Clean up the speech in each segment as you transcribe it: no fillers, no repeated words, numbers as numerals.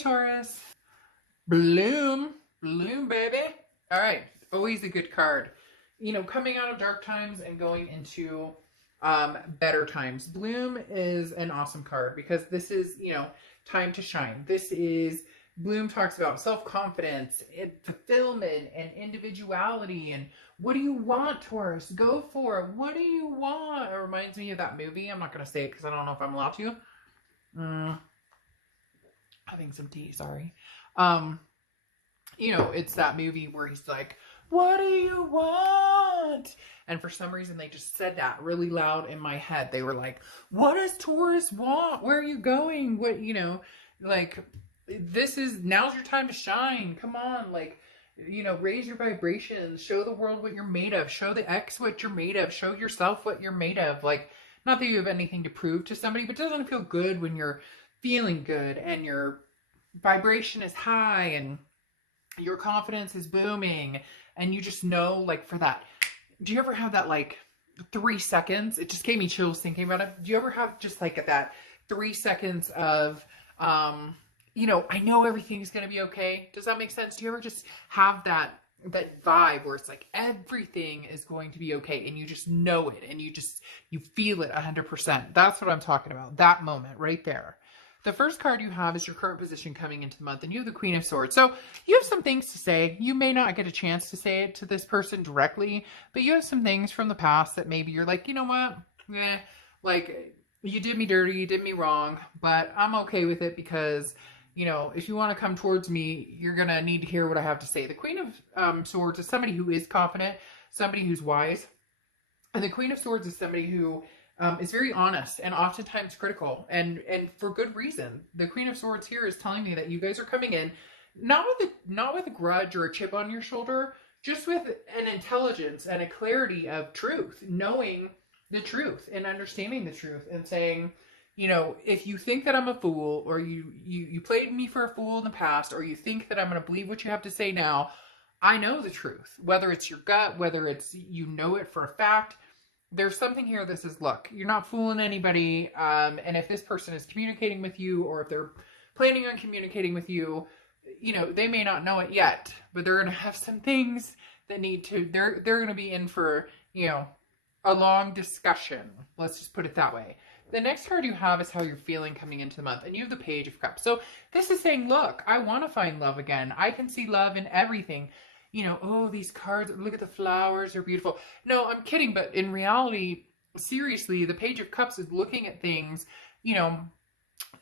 Taurus. Bloom. Bloom, baby. All right. Always a good card. You know, coming out of dark times and going into better times. Bloom is an awesome card because this is, you know, time to shine. This is, Bloom talks about self-confidence and fulfillment and individuality. And what do you want, Taurus? Go for it. What do you want? It reminds me of that movie. I'm not going to say it because I don't know if I'm allowed to. Having some tea, sorry. You know, it's that movie where he's like, what do you want? And for some reason, they just said that really loud in my head. They were like, what does Taurus want? Where are you going? What, you know, like, this is, now's your time to shine. Come on, like, you know, raise your vibrations. Show the world what you're made of. Show the ex what you're made of. Show yourself what you're made of. Like, not that you have anything to prove to somebody, but doesn't it feel good when you're feeling good and your vibration is high and your confidence is booming and you just know, like, for that, do you ever have that like 3 seconds? It just gave me chills thinking about it. Do you ever have just like that 3 seconds of you know, I know everything's gonna be okay? Does that make sense? Do you ever just have that vibe where it's like everything is going to be okay and you just know it and you feel it 100%? That's what I'm talking about. That moment right there. The first card you have is your current position coming into the month, and you have the Queen of Swords. So you have some things to say. You may not get a chance to say it to this person directly, but you have some things from the past that maybe you're like, you know what? Like, you did me dirty, you did me wrong, but I'm okay with it because, you know, if you want to come towards me, you're going to need to hear what I have to say. The Queen of Swords is somebody who is confident, somebody who's wise. And the Queen of Swords is somebody who is very honest and oftentimes critical, and for good reason. The Queen of Swords here is telling me that you guys are coming in not with a grudge or a chip on your shoulder, just with an intelligence and a clarity of truth, knowing the truth and understanding the truth, and saying, you know, if you think that I'm a fool, or you played me for a fool in the past, or you think that I'm going to believe what you have to say now, I know the truth. Whether it's your gut, whether it's you know it for a fact, there's something here that says, look, you're not fooling anybody. And if this person is communicating with you, or if they're planning on communicating with you, you know, they may not know it yet, but they're going to have some things that need to, they're going to be in for, you know, a long discussion. Let's just put it that way. The next card you have is how you're feeling coming into the month, and you have the Page of Cups. So this is saying, look, I want to find love again. I can see love in everything. You know, oh, these cards, look at the flowers, they're beautiful. No, I'm kidding, but in reality, seriously, the Page of Cups is looking at things, you know,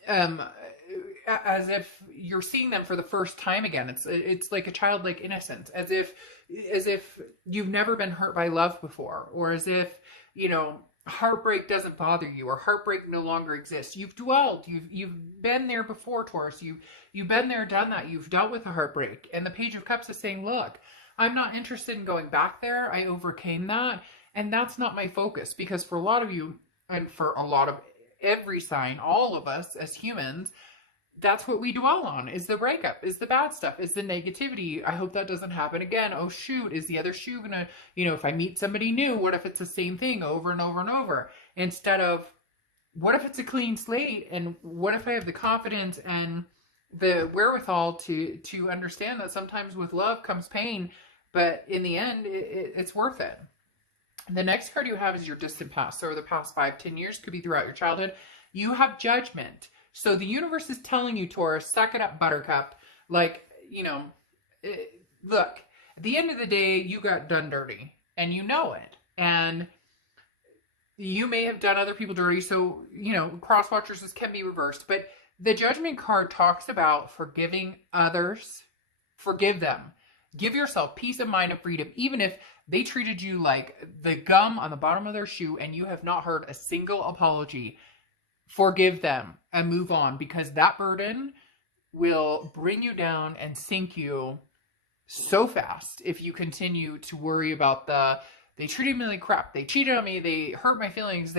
as if you're seeing them for the first time again. It's like a childlike innocence, as if you've never been hurt by love before, or as if, you know, heartbreak doesn't bother you, or heartbreak no longer exists. You've dwelled, you've been there before, Taurus. You've been there, done that. You've dealt with a heartbreak. And the Page of Cups is saying, look, I'm not interested in going back there. I overcame that. And that's not my focus, because for a lot of you, and for a lot of every sign, all of us as humans, that's what we dwell on, is the breakup, is the bad stuff, is the negativity. I hope that doesn't happen again. Oh shoot, is the other shoe gonna, you know, if I meet somebody new, what if it's the same thing over and over and over? Instead of, what if it's a clean slate? And what if I have the confidence and the wherewithal to understand that sometimes with love comes pain, but in the end, it's worth it. The next card you have is your distant past. So the past 5-10 years, could be throughout your childhood. You have Judgment. So the universe is telling you, Taurus, suck it up, buttercup. Like, you know, look, at the end of the day, you got done dirty, and you know it. And you may have done other people dirty, so, you know, cross watchers, this can be reversed. But the Judgment card talks about forgiving others. Forgive them. Give yourself peace of mind and freedom, even if they treated you like the gum on the bottom of their shoe and you have not heard a single apology. Forgive them and move on, because that burden will bring you down and sink you so fast if you continue to worry about they treated me like crap, they cheated on me, they hurt my feelings,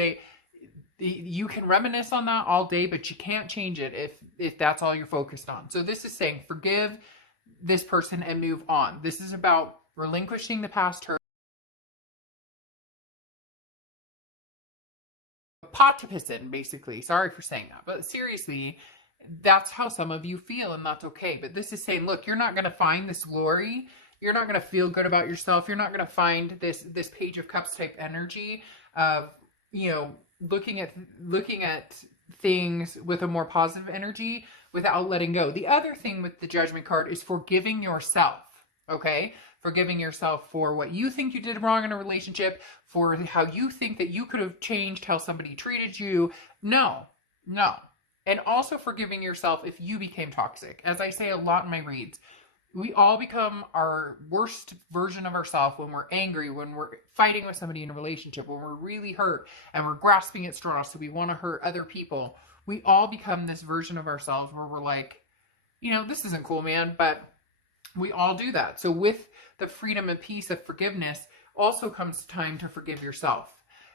you can reminisce on that all day, but you can't change it if that's all you're focused on. So this is saying, forgive this person and move on. This is about relinquishing the past hurt. Pot to piss in, basically. Sorry for saying that, but seriously, That's how some of you feel, and that's okay. But this is saying, look, you're not going to find this glory. You're not going to feel good about yourself. You're not going to find this Page of Cups type energy of, you know, looking at things with a more positive energy without letting go. The other thing with the Judgment card is forgiving yourself. Okay? Forgiving yourself for what you think you did wrong in a relationship, for how you think that you could have changed how somebody treated you. No. And also forgiving yourself if you became toxic. As I say a lot in my reads, we all become our worst version of ourselves when we're angry, when we're fighting with somebody in a relationship, when we're really hurt and we're grasping at straws so we want to hurt other people. We all become this version of ourselves where we're like, you know, this isn't cool, man, but we all do that. So with the freedom and peace of forgiveness also comes time to forgive yourself.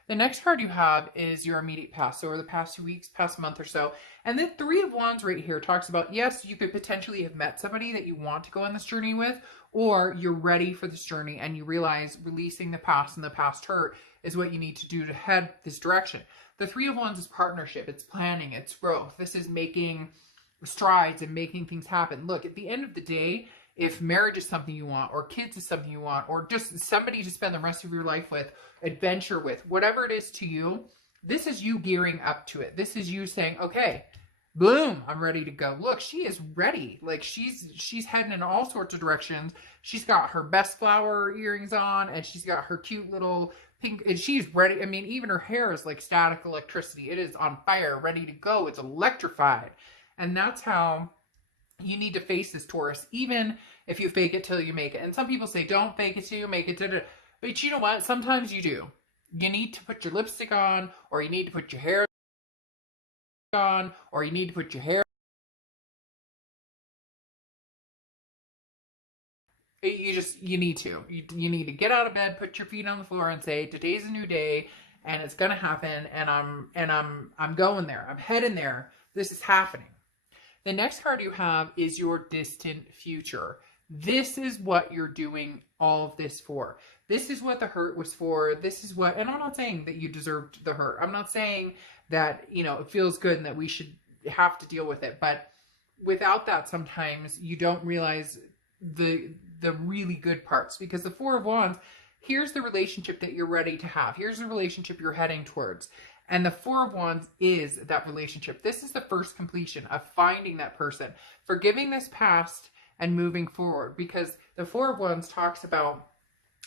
The next card you have is your immediate past. So over the past 2 weeks, past month or so. And the Three of Wands right here talks about, yes, you could potentially have met somebody that you want to go on this journey with, or you're ready for this journey and you realize releasing the past and the past hurt is what you need to do to head this direction. The Three of Wands is partnership. It's planning. It's growth. This is making strides and making things happen. Look, at the end of the day, if marriage is something you want, or kids is something you want, or just somebody to spend the rest of your life with, adventure with, whatever it is to you, this is you gearing up to it. This is you saying, okay, boom, I'm ready to go. Look, she is ready. Like she's heading in all sorts of directions. She's got her best flower earrings on, and she's got her cute little pink, and she's ready. I mean, even her hair is like static electricity. It is on fire, ready to go. It's electrified. And that's how you need to face this, Taurus, even if you fake it till you make it. And some people say, don't fake it till you make it. But you know what? Sometimes you do. You need to put your lipstick on, or you need to put your hair on, or you need to put your hair. You need to. You need to get out of bed, put your feet on the floor, and say, today's a new day, and it's gonna happen, and I'm going there. I'm heading there. This is happening. The next card you have is your distant future. This is what you're doing all of this for. This is what the hurt was for. This is what, and I'm not saying that you deserved the hurt. I'm not saying that, you know, it feels good and that we should have to deal with it. But without that, sometimes you don't realize the really good parts, because the Four of Wands, here's the relationship that you're ready to have. Here's the relationship you're heading towards. And the Four of Wands is that relationship. This is the first completion of finding that person, forgiving this past and moving forward, because the Four of Wands talks about,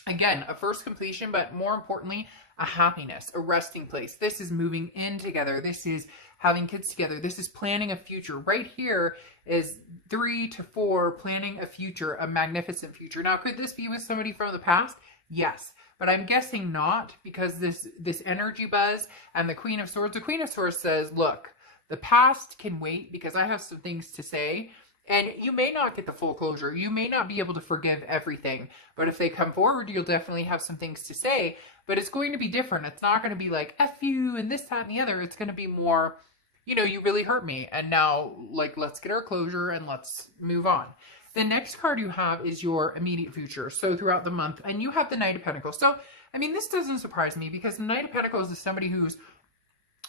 again, a first completion, but more importantly, a happiness, a resting place. This is moving in together. This is having kids together. This is planning a future. Right here is 3 to 4, planning a future, a magnificent future. Now, could this be with somebody from the past? Yes. But I'm guessing not, because this energy buzz and the Queen of Swords says, look, the past can wait because I have some things to say. And you may not get the full closure. You may not be able to forgive everything. But if they come forward, you'll definitely have some things to say. But it's going to be different. It's not going to be like, F you and this, that, and the other. It's going to be more, you know, you really hurt me. And now, like, let's get our closure and let's move on. The next card you have is your immediate future. So throughout the month, and you have the Knight of Pentacles. So, I mean, this doesn't surprise me, because the Knight of Pentacles is somebody who's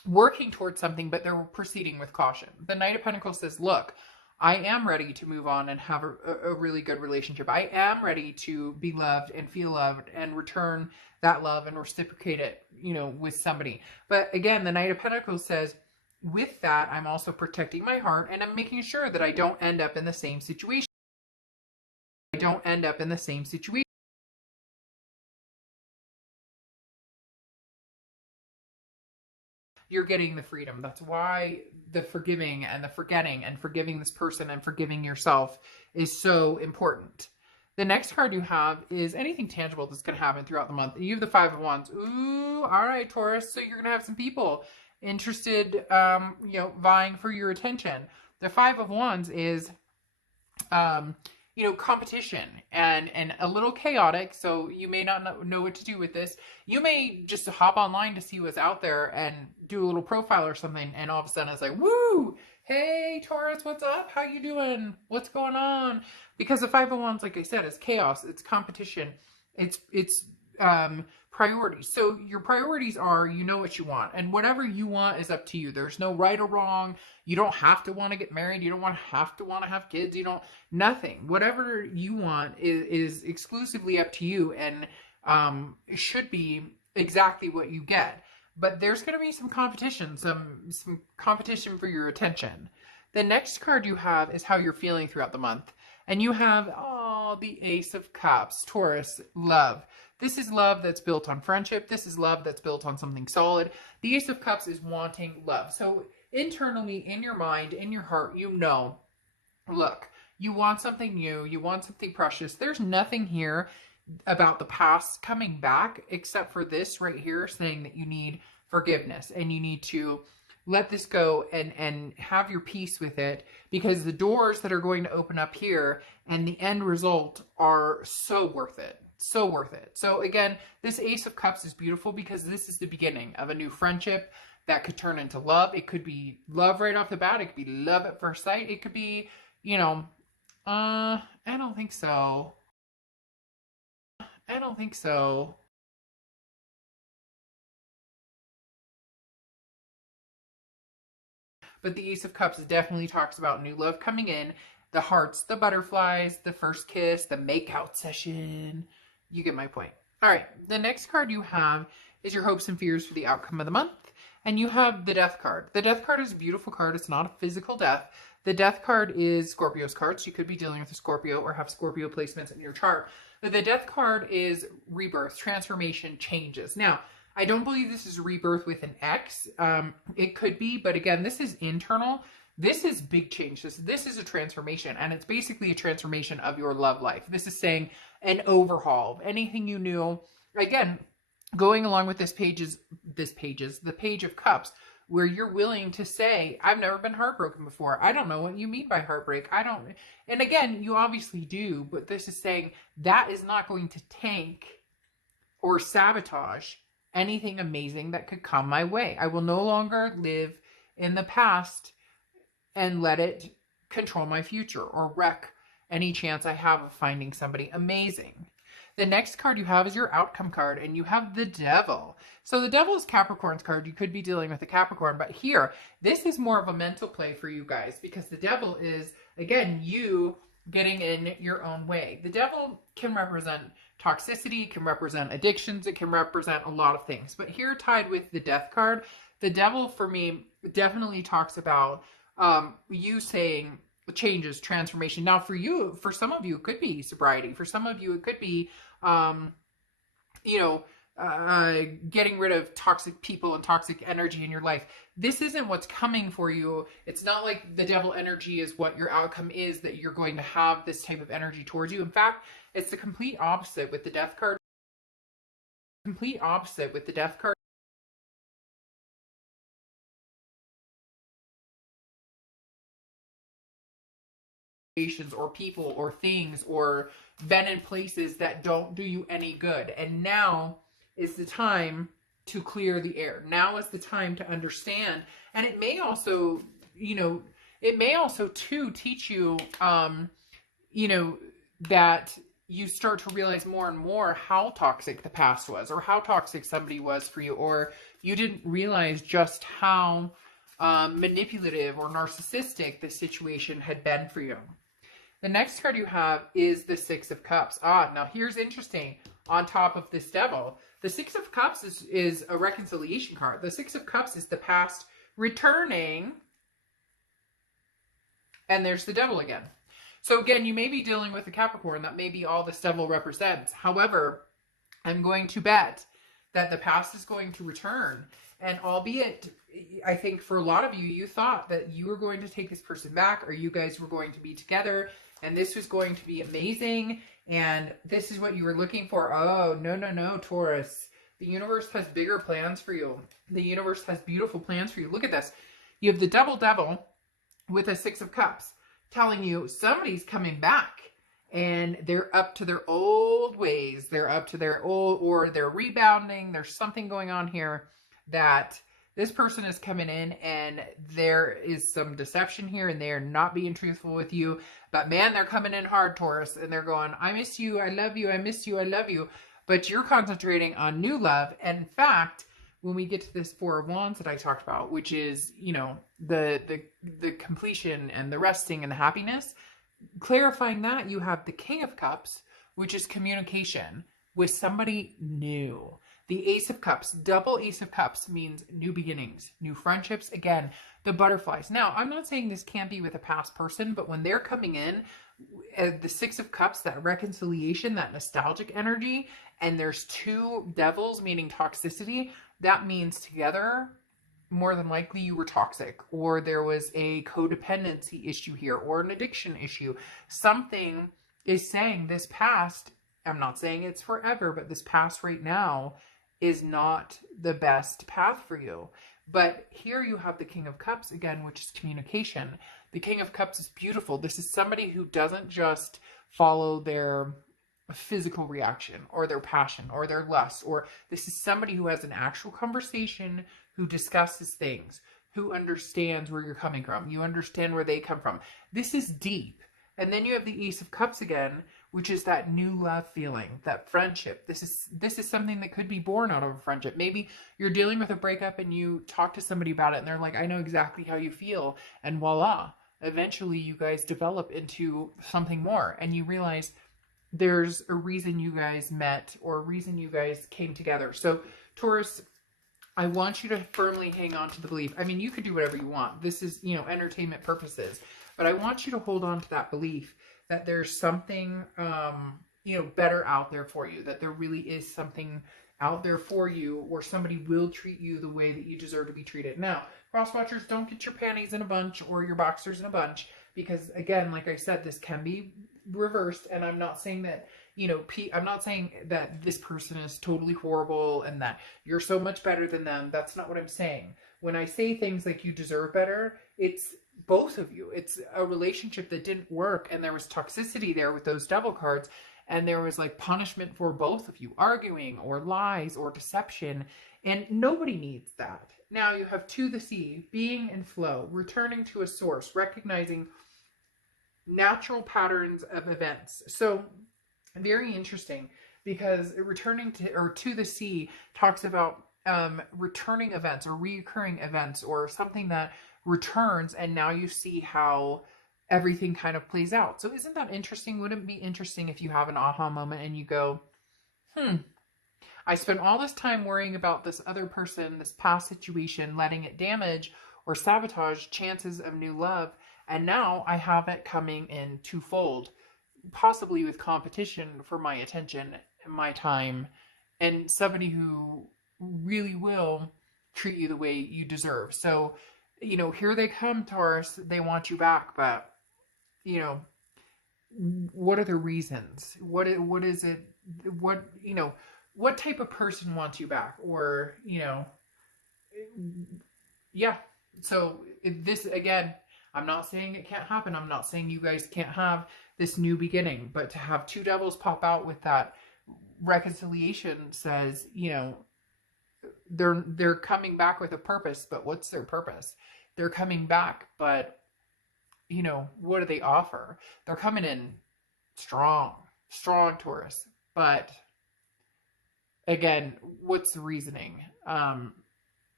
working towards something, but they're proceeding with caution. The Knight of Pentacles says, look, I am ready to move on and have a really good relationship. I am ready to be loved and feel loved and return that love and reciprocate it, you know, with somebody. But again, the Knight of Pentacles says, with that, I'm also protecting my heart, and I'm making sure that I don't end up in the same situation. You're getting the freedom. That's why the forgiving and the forgetting and forgiving this person and forgiving yourself is so important. The next card you have is anything tangible that's going to happen throughout the month. You have the Five of Wands. Ooh, all right, Taurus. So you're going to have some people interested, you know, vying for your attention. The Five of Wands is, you know, competition and a little chaotic. So you may not know what to do with this. You may just hop online to see what's out there and do a little profile or something. And all of a sudden it's like, woo, hey, Taurus, what's up? How you doing? What's going on? Because the Five of Wands, like I said, is chaos. It's competition. It's priorities. So your priorities are, you know what you want, and whatever you want is up to you. There's no right or wrong. You don't have to want to get married. You don't have to have kids. You don't, nothing. Whatever you want is exclusively up to you, and should be exactly what you get. But there's going to be some competition, some competition for your attention. The next card you have is how you're feeling throughout the month. And you have, the Ace of Cups, Taurus, love. This is love that's built on friendship. This is love that's built on something solid. The Ace of Cups is wanting love. So internally, in your mind, in your heart, you know, look, you want something new. You want something precious. There's nothing here about the past coming back except for this right here saying that you need forgiveness and you need to let this go and have your peace with it, because the doors that are going to open up here and the end result are so worth it. So worth it. So again, this Ace of Cups is beautiful because this is the beginning of a new friendship that could turn into love. It could be love right off the bat. It could be love at first sight. It could be, I don't think so. I don't think so. But the Ace of Cups definitely talks about new love coming in, the hearts, the butterflies, the first kiss, the makeout session. You get my point. All right, the next card you have is your hopes and fears for the outcome of the month. And you have the Death card. The Death card is a beautiful card. It's not a physical death. The Death card is Scorpio's card. So you could be dealing with a Scorpio or have Scorpio placements in your chart. But the Death card is rebirth, transformation, changes. Now, I don't believe this is rebirth with an X. It could be, but again, this is internal. This is big change. This is a transformation, and it's basically a transformation of your love life. This is saying an overhaul of anything you knew. Again, going along with the Page of Cups, where you're willing to say, I've never been heartbroken before. I don't know what you mean by heartbreak. And again, you obviously do, but this is saying that is not going to tank or sabotage anything amazing that could come my way. I will no longer live in the past and let it control my future or wreck any chance I have of finding somebody amazing. The next card you have is your outcome card, and you have the Devil. So the Devil is Capricorn's card. You could be dealing with a Capricorn, but here, this is more of a mental play for you guys, because the Devil is, again, you getting in your own way. The Devil can represent toxicity, can represent addictions, it can represent a lot of things. But here, tied with the Death card, the Devil for me definitely talks about you saying changes, transformation. Now for you, for some of you, it could be sobriety. For some of you, it could be, getting rid of toxic people and toxic energy in your life. This isn't what's coming for you. It's not like the Devil energy is what your outcome is, that you're going to have this type of energy towards you. In fact, it's the complete opposite with the Death card. Complete opposite with the Death card. Or people or things or been in places that don't do you any good. And now is the time to clear the air. Now is the time to understand. And it may also, too teach you, that you start to realize more and more how toxic the past was, or how toxic somebody was for you, or you didn't realize just how manipulative or narcissistic the situation had been for you. The next card you have is the Six of Cups. Now here's interesting. On top of this Devil, the Six of Cups is a reconciliation card. The Six of Cups is the past returning. And there's the Devil again. So again, you may be dealing with a Capricorn. That may be all this Devil represents. However, I'm going to bet that the past is going to return. And albeit, I think for a lot of you, you thought that you were going to take this person back, or you guys were going to be together, and this was going to be amazing, and this is what you were looking for. Oh, no, Taurus. The universe has bigger plans for you. The universe has beautiful plans for you. Look at this. You have the double Devil with a Six of Cups telling you somebody's coming back, and they're up to their old ways. They're up to their old, or they're rebounding. There's something going on here that this person is coming in, and there is some deception here, and they're not being truthful with you. But man, they're coming in hard, Taurus, and they're going, I miss you, I love you, I miss you, I love you. but you're concentrating on new love. And in fact, when we get to this Four of Wands that I talked about, which is, you know, the completion and the resting and the happiness, clarifying that, you have the King of Cups, which is communication with somebody new. The Ace of Cups, double Ace of Cups, means new beginnings, new friendships. Again, the butterflies. Now, I'm not saying this can't be with a past person, but when they're coming in, the Six of Cups, that reconciliation, that nostalgic energy, and there's two devils, meaning toxicity, that means together, more than likely you were toxic, or there was a codependency issue here, or an addiction issue. Something is saying this past, I'm not saying it's forever, but this past right now is not the best path for you. But here you have the King of Cups again, which is communication. The King of Cups is beautiful. This is somebody who doesn't just follow their physical reaction or their passion or their lust, or this is somebody who has an actual conversation, who discusses things, who understands where you're coming from. You understand where they come from. This is deep. And then you have the Ace of Cups again, which is that new love feeling, that friendship. This is something that could be born out of a friendship. Maybe you're dealing with a breakup and you talk to somebody about it and they're like, I know exactly how you feel. And voila, eventually you guys develop into something more, and you realize there's a reason you guys met or a reason you guys came together. So Taurus, I want you to firmly hang on to the belief. I mean, you could do whatever you want. This is, you know, entertainment purposes. But I want you to hold on to that belief that there's something, you know, better out there for you. That there really is something out there for you, or somebody will treat you the way that you deserve to be treated. Now, cross watchers, don't get your panties in a bunch or your boxers in a bunch. Because again, like I said, this can be reversed. And I'm not saying that, you know, I'm not saying that this person is totally horrible and that you're so much better than them. That's not what I'm saying. When I say things like you deserve better, it's both of you. It's a relationship that didn't work, and there was toxicity there with those devil cards, and there was like punishment for both of you, arguing or lies or deception, and nobody needs that. Now you have to the sea, being in flow, returning to a source, recognizing natural patterns of events. So very interesting, because returning to the sea talks about returning events or reoccurring events, or something that returns, and now you see how everything kind of plays out. So isn't that interesting? Wouldn't it be interesting if you have an aha moment and you go, I spent all this time worrying about this other person, this past situation, letting it damage or sabotage chances of new love, and now I have it coming in twofold, possibly with competition for my attention and my time, and somebody who really will treat you the way you deserve. So, you know, here they come, Taurus. They want you back, but, you know, what are the reasons? What is it? What, you know, what type of person wants you back? Or, you know, yeah. So this, again, I'm not saying it can't happen. I'm not saying you guys can't have this new beginning, but to have two devils pop out with that reconciliation says, you know, they're coming back with a purpose. But what's their purpose? They're coming back, but, you know, what do they offer? They're coming in strong Taurus. But again, what's the reasoning?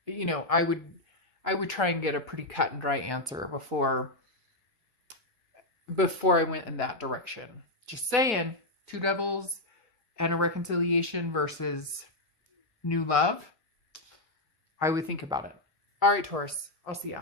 You know, I would try and get a pretty cut and dry answer before I went in that direction. Just saying, two devils and a reconciliation versus new love. I would think about it. All right, Taurus, I'll see ya.